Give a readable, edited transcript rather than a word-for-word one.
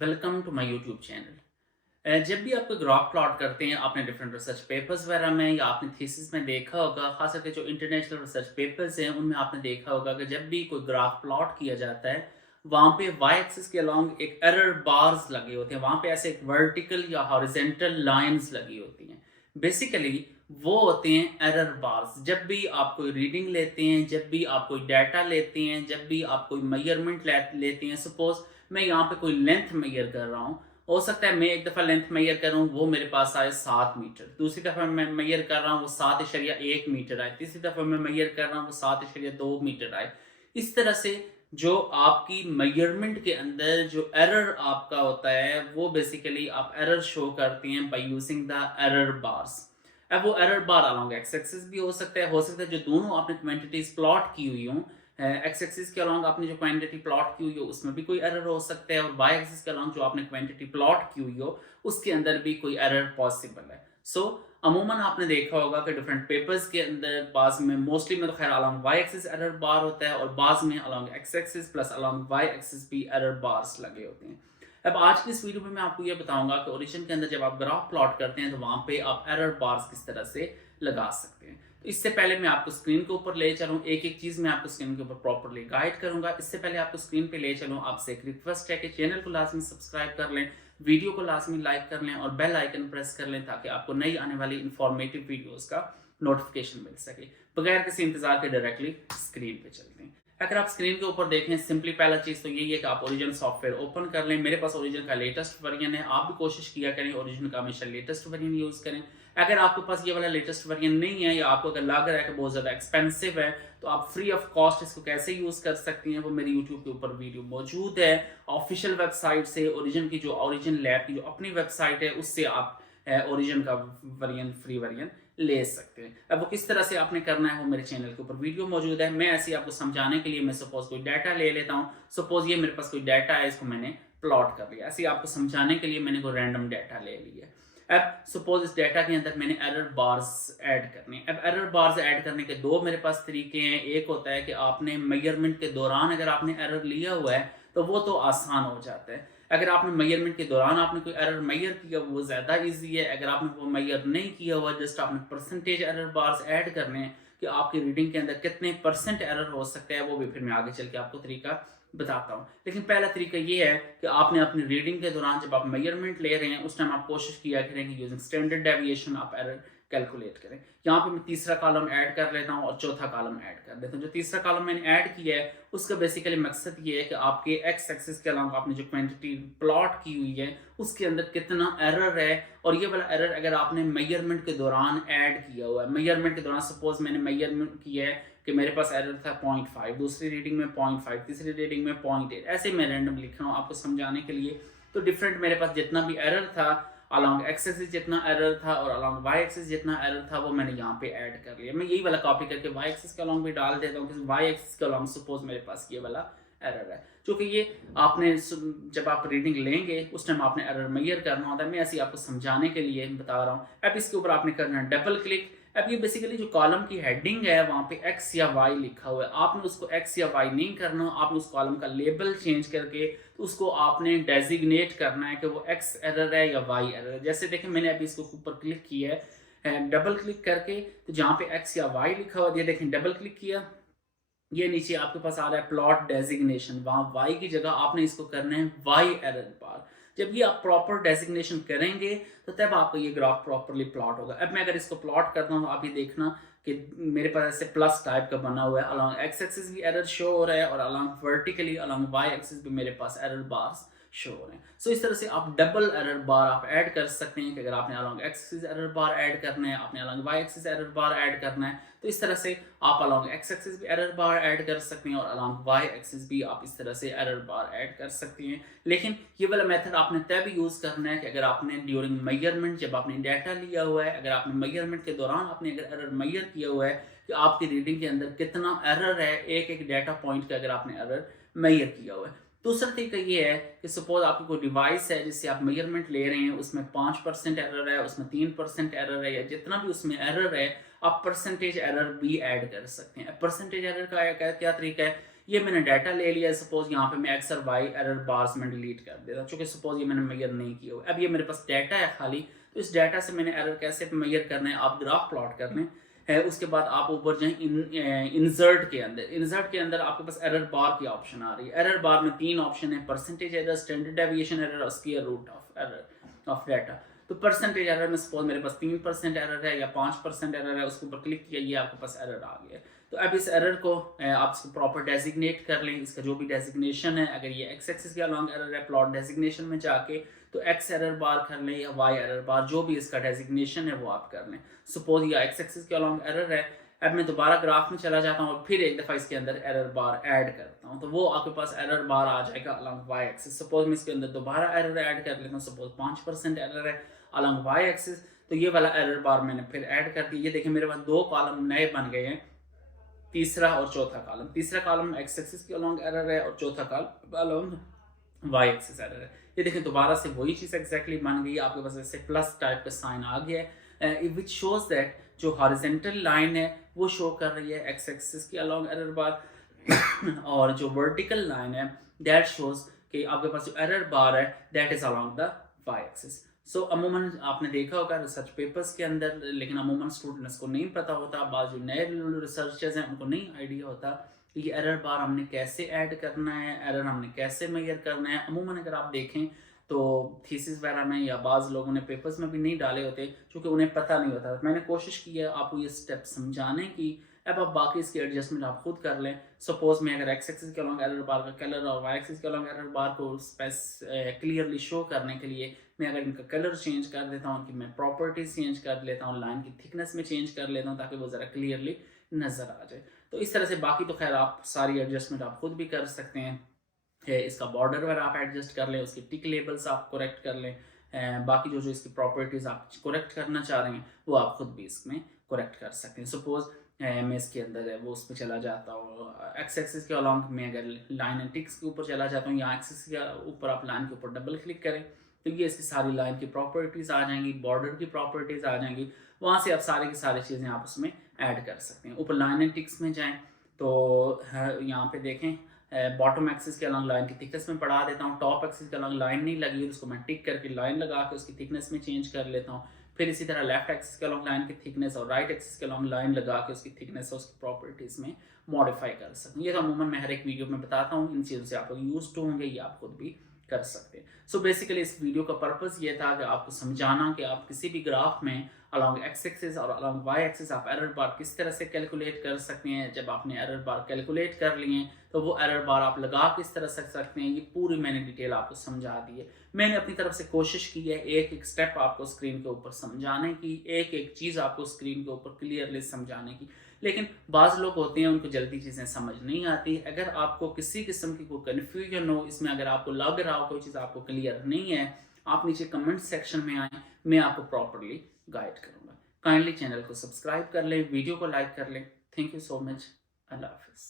Welcome to my YouTube channel. जब भी आप कोई ग्राफ प्लॉट करते हैं आपने डिफरेंट रिसर्च पेपर्स वगैरह में या आपने थीसिस में देखा होगा, खास करके जो इंटरनेशनल रिसर्च पेपर्स हैं उनमें आपने देखा होगा कि जब भी कोई ग्राफ प्लॉट किया जाता है वहाँ पे वाई एक्सिस के अलॉन्ग एक एरर बार्स लगे होते हैं, वहाँ पे ऐसे एक वर्टिकल या हॉरिजेंटल लाइंस लगी होती हैं। बेसिकली वो होते हैं एरर बार्स। जब भी आप कोई रीडिंग लेते हैं, जब भी आप कोई डाटा लेते हैं, जब भी आप कोई मेजरमेंट लेते हैं, सपोज मैं यहाँ पे कोई लेंथ मेजर कर रहा हूँ। हो सकता है मैं एक दफ़ा लेंथ मेजर कर रहा हूँ, वो मेरे पास आए 7 मीटर, दूसरी दफ़ा मैं मेजर कर रहा हूँ वो 7.1 मीटर आए, तीसरी दफ़ा मैं मेजर कर रहा हूँ वो 7.2 मीटर आए। इस तरह से जो आपकी मेजरमेंट के अंदर जो एरर आपका होता है वो बेसिकली आप एरर शो करते हैं by using the error bars. अब वो error bar along x axis भी हो सकता है जो दोनों आपने क्वांटिटीज प्लॉट की हुई हों, एक्स एक्सिस के अलॉन्ग आपने जो क्वांटिटी प्लॉट की हुई हो उसमें भी कोई एरर हो सकता है, और वाई एक्सिस के अलॉन्ग जो आपने क्वांटिटी प्लॉट की हुई हो उसके अंदर भी कोई एरर पॉसिबल है। सो अमूमन आपने देखा होगा कि डिफरेंट पेपर्स के अंदर बाज में मोस्टली में तो खैर along y axis error bar होता है और बाज में along x axis plus along y axis भी एरर बार्स लगे होते हैं। अब आज की इस वीडियो में मैं आपको ये बताऊंगा कि ओरिजिन के अंदर जब आप ग्राफ प्लॉट करते हैं तो वहां पे आप एरर बार्स किस तरह से लगा सकते हैं। तो इससे पहले मैं आपको स्क्रीन के ऊपर ले चलूँ, एक एक चीज़ मैं आपको स्क्रीन के ऊपर प्रॉपरली गाइड करूंगा। इससे पहले आपको स्क्रीन पे ले चलूँ, आपसे एक रिक्वेस्ट है कि चैनल को लाजमी सब्सक्राइब कर लें, वीडियो को लाजमी लाइक कर लें और बेल आइकन प्रेस कर लें ताकि आपको नई आने वाली इंफॉर्मेटिव वीडियोज़ का नोटिफिकेशन मिल सके। बगैर किसी इंतजार के डायरेक्टली स्क्रीन पे चलते हैं। अगर आप स्क्रीन के ऊपर देखें, सिंपली पहला चीज़ तो यही है कि आप ओरिजिन सॉफ्टवेयर ओपन कर लें। मेरे पास ओरिजिन का लेटेस्ट वर्जन है, आप भी कोशिश किया करें ओरिजिन का हमेशा लेटेस्ट वर्जन यूज़ करें। अगर आपके पास ये वाला लेटेस्ट वर्जन नहीं है या आपको अगर लग रहा है कि बहुत ज़्यादा एक्सपेंसिव है तो आप फ्री ऑफ कॉस्ट इसको कैसे यूज़ कर सकती हैं वो मेरी यूट्यूब के ऊपर वीडियो मौजूद है। ऑफिशियल वेबसाइट से ओरिजिन की जो ओरिजिन लैब की जो अपनी वेबसाइट है उससे आप ओरिजिन का वर्जन फ्री वर्जन ले सकते हैं। अब वो किस तरह से आपने करना है वो मेरे चैनल के ऊपर वीडियो मौजूद है। मैं ऐसे ही आपको समझाने के लिए मैं सपोज कोई डाटा ले लेता हूँ। सपोज ये मेरे पास कोई डाटा है, इसको मैंने प्लॉट कर लिया। ऐसे ही आपको समझाने के लिए मैंने कोई रैंडम डाटा ले लिया। अब सपोज इस डाटा के अंदर मैंने एरर बार्स ऐड करने हैं। अब एरर बार्स ऐड करने के दो मेरे पास तरीके हैं। एक होता है कि आपने मेजरमेंट के दौरान अगर आपने एरर लिया हुआ है तो वो तो आसान हो जाता है। अगर आपने मेजरमेंट के दौरान आपने कोई एरर मेजर किया वो ज़्यादा इजी है। अगर आपने वो मेजर नहीं किया हुआ, जस्ट आपने परसेंटेज एरर बार्स ऐड करने हैं कि आपकी रीडिंग के अंदर कितने परसेंट एरर हो सकता है, वो भी फिर मैं आगे चल के आपको तरीका बताता हूँ। लेकिन पहला तरीका ये है कि आपने अपनी रीडिंग के दौरान जब आप मेजरमेंट ले रहे हैं उस टाइम आप कोशिश किया करें कि यूजिंग स्टैंडर्ड डेविएशन आप एरर कैलकुलेट करें। यहाँ पे मैं तीसरा कॉलम ऐड कर लेता हूँ और चौथा कॉलम ऐड कर लेता हूँ। जो तीसरा कॉलम मैंने ऐड किया है उसका बेसिकली मकसद ये है कि आपके एक्स एक्सिस के अलावा आपने जो क्वांटिटी प्लॉट की हुई है उसके अंदर कितना एरर है, और ये वाला एरर अगर आपने मेजरमेंट के दौरान ऐड किया हुआ है। मेजरमेंट के दौरान सपोज मैंने मेजरमेंट किया है कि मेरे पास एरर था 0.5, दूसरी रीडिंग में 0.5, तीसरी रीडिंग में 0.8, ऐसे मैं रैंडम लिख रहा हूँ आपको समझाने के लिए। तो डिफरेंट मेरे पास जितना भी एरर था, अलॉन्ग एक्स एक्सिस जितना एरर था और अलॉन्ग वाई एक्सिस जितना एरर था वो मैंने यहाँ पे ऐड कर लिया। मैं यही वाला कॉपी करके वाई एक्सिस के अलॉन्ग भी डाल देता हूँ कि वाई एक्सिस के अलॉन्ग सपोज मेरे पास ये वाला एरर है। क्योंकि ये आपने जब आप रीडिंग लेंगे उस टाइम आपने एरर मेजर करना होता है। मैं ऐसे ही आपको समझाने के लिए बता रहा हूँ। अब इसके ऊपर आपने करना है डबल क्लिक। अब ये बेसिकली जो कॉलम की हेडिंग है वहाँ पे एक्स या वाई लिखा हुआ है, आपने उसको एक्स या वाई नहीं करना, आपने उस कॉलम का लेबल चेंज करके तो उसको आपने डेजिग्नेट करना है कि वो एक्स एरर है या वाई एरर है। जैसे देखें मैंने अभी इसको ऊपर क्लिक किया है डबल क्लिक करके, तो जहाँ पे एक्स या वाई लिखा हुआ है ये देखें डबल क्लिक किया, ये नीचे आपके पास आ रहा है प्लॉट डेजिग्नेशन, वहाँ वाई की जगह आपने इसको करना है वाई एरर बार। जब ये आप प्रॉपर डेजिग्नेशन करेंगे तो तब आपको ये ग्राफ प्रॉपरली प्लॉट होगा। अब मैं अगर इसको प्लॉट करता हूँ आप ये देखना कि मेरे पास ऐसे प्लस टाइप का बना हुआ है, अलॉन्ग एक्स एक्सिस भी एरर शो हो रहा है और along vertically along y axis भी मेरे पास एरर बार्स शो हो रहे हैं। सो इस तरह से आप डबल एरर बार आप ऐड कर सकते हैं कि अगर आपने अलॉन्ग एक्स एक्सिस एरर बार ऐड करना है, आपने अलॉन्ग वाई एक्सिस एरर बार ऐड करना है, तो इस तरह से आप अलॉन्ग एक्स एक्सिस भी एरर बार ऐड कर सकते हैं और अलॉन्ग वाई एक्सिस भी आप इस तरह से एरर बार ऐड कर सकते हैं। लेकिन ये वाला मेथड आपने तब यूज़ करना है कि अगर आपने ड्यूरिंग मेजरमेंट जब आपने डाटा लिया हुआ है, अगर आपने मेजरमेंट के दौरान आपने अगर एरर मेजर किया हुआ है कि आपकी रीडिंग के अंदर कितना एरर है, एक एक डाटा पॉइंट का अगर आपने एरर मेजर किया हुआ है। दूसरा तरीका ये है कि सपोज आपकी कोई डिवाइस है जिससे आप मेजरमेंट ले रहे हैं, उसमें 5% एरर है, उसमें 3% एरर है या जितना भी उसमें एरर है, आप परसेंटेज एरर भी ऐड कर सकते हैं। परसेंटेज एरर का क्या क्या तरीका है, ये मैंने डाटा ले लिया, सपोज यहाँ पे मैं एक्स और वाई एरर बार्स में डिलीट कर देता हूँ, चूँकि सपोज ये मैंने मेजर नहीं किया हुआ। अब ये मेरे पास डाटा है खाली, तो इस डाटा से मैंने एरर कैसे मेजर करना है, आप ग्राफ प्लॉट करने है। उसके बाद आप ऊपर जाएँ इंसर्ट के अंदर आपके पास एरर बार की ऑप्शन आ रही है। एरर बार में 3 ऑप्शन है, percentage error, standard deviation error और square root of error of data. तो परसेंटेज एरर में सपोज मेरे पास 3% एरर है या 5% एरर है, उसके ऊपर क्लिक किया, ये आपके पास एरर आ गया। तो अब इस एरर को आप इसको प्रॉपर डेजिग्नेट कर लें, इसका जो भी डेजिग्नेशन है, अगर ये एक्स एक्सिस के अलॉन्ग एरर है, प्लॉट डेजिग्नेशन में जाके तो एक्स एरर बार कर लें या वाई एरर बार, जो भी इसका डेजिग्नेशन है वो आप कर लें। सपोज ये एक्स एक्सिस के अलॉन्ग एरर है, अब मैं दोबारा ग्राफ में चला जाता हूँ और फिर एक दफ़ा इसके अंदर एरर बार ऐड करता हूँ, तो वो आपके पास एरर बार आ जाएगा अलॉन्ग वाई एक्सिस। सपोज मैं इसके अंदर दोबारा एरर ऐड कर लेता हूँ, सपोज 5% एरर है अलॉन्ग वाई एक्सिस, तो ये वाला एरर बार मैंने फिर ऐड कर दिया। ये देखिए मेरे पास 2 कॉलम नए बन गए हैं, तीसरा और चौथा कॉलम। तीसरा कॉलम एक्स एक्सिस के अलॉन्ग एरर है और चौथा column along y axis error है। ये देखिए दोबारा से वही चीज़ एग्जैक्टली बन गई, आपके पास ऐसे प्लस टाइप का साइन आ गया है, विच शोज दैट जो हॉरिजेंटल लाइन है वो शो कर रही है एक्स एक्सिस के अलॉन्ग एरर बार और जो वर्टिकल लाइन है दैट शोज कि आपके पास जो एरर बार है that is along the Y axis. So अमूमन आपने देखा होगा रिसर्च पेपर्स के अंदर, लेकिन अमूमन स्टूडेंट्स को नहीं पता होता, बाद जो नए रिसर्चर्स हैं उनको नहीं आइडिया होता कि ये एरर बार हमने कैसे ऐड करना है, एरर हमने कैसे मेजर करना है। अमूमन अगर आप देखें तो थीसिस वगैरह में या बाज़ लोगों ने पेपर्स में भी नहीं डाले होते क्योंकि उन्हें पता नहीं होता। मैंने कोशिश की है आपको ये स्टेप समझाने की, अब आप बाकी इसकी एडजस्टमेंट आप खुद कर लें। सपोज मैं अगर एक्स एक्सिस के अलॉन्ग एरर बार का कलर और वाई एक्सिस के अलॉन्ग एरर बार को क्लियरली शो करने के लिए मैं अगर इनका कलर चेंज कर देता हूँ, कि मैं प्रॉपर्टीज चेंज कर लेता हूँ, लाइन की थिकनेस में चेंज कर लेता हूँ ताकि वो ज़रा क्लियरली नज़र आ जाए। तो इस तरह से बाकी तो खैर आप सारी एडजस्टमेंट आप खुद भी कर सकते हैं। इसका बॉर्डर वगैरह आप एडजस्ट कर लें, उसकी टिक लेबल्स आप करेक्ट कर लें, बाकी जो जो इसकी प्रॉपर्टीज़ आप करेक्ट करना चाह रहे हैं वो आप खुद भी इसमें करेक्ट कर सकते हैं। सपोज़ मैं इसके अंदर है वो उस पर चला जाता हूँ, एक्स एक्सिस के अलॉन्ग में अगर लाइन एंड टिक्स के ऊपर चला जाता हूँ या एक्सिस के ऊपर आप लाइन के ऊपर डबल क्लिक करें तो ये इसकी सारी लाइन की प्रॉपर्टीज़ आ जाएंगी, बॉर्डर की प्रॉपर्टीज़ आ जाएंगी, वहाँ से आप सारी की सारी चीज़ें आप उसमें ऐड कर सकते हैं। ऊपर लाइन एंड टिक्स में जाएँ तो यहाँ पे देखें बॉटम एक्सिस के अलॉन्ग लाइन की थिकनेस में बढ़ा देता हूँ, टॉप एक्सिस के अलॉन्ग लाइन नहीं लगी तो उसको मैं टिक करके लाइन लगा के उसकी थिकनेस में चेंज कर लेता हूँ। फिर इसी तरह लेफ्ट एक्सिस के अलॉन्ग लाइन की थिकनेस और राइट एक्सिस के अलॉन्ग लाइन लगा के उसकी थिकनेस और उसकी प्रॉपर्टीज़ में मॉडिफाई कर सकते हैं। ये तो अमूमन मैं हर एक वीडियो में बताता हूँ, इन चीज़ों से आप लोग यूज टू होंगे, ये आप खुद भी कर सकते हैं। सो बेसिकली इस वीडियो का पर्पज़ ये था कि आपको समझाना कि आप किसी भी ग्राफ में अलॉन्ग एक्स एक्सिस और अलॉन्ग वाई एक्सिस आप एरर बार किस तरह से कैलकुलेट कर सकते हैं। जब आपने एरर बार कैलकुलेट कर लिए तो वो एरर बार आप लगा किस तरह से सकते हैं, ये पूरी मैंने डिटेल आपको समझा दी है। मैंने अपनी तरफ से कोशिश की है एक एक स्टेप आपको स्क्रीन के ऊपर समझाने की, एक एक चीज़ आपको स्क्रीन के ऊपर क्लियरली समझाने की, लेकिन बाज़ लोग होते हैं उनको जल्दी चीज़ें समझ नहीं आती। अगर आपको किसी किस्म की कोई कन्फ्यूजन हो इसमें, अगर आपको लग रहा हो कोई चीज़ आपको क्लियर नहीं है, आप नीचे कमेंट सेक्शन में आएँ, मैं आपको प्रॉपरली गाइड करूँगा। काइंडली चैनल को सब्सक्राइब कर लें, वीडियो को लाइक कर लें। Thank you so much. अल्लाह हाफिज़।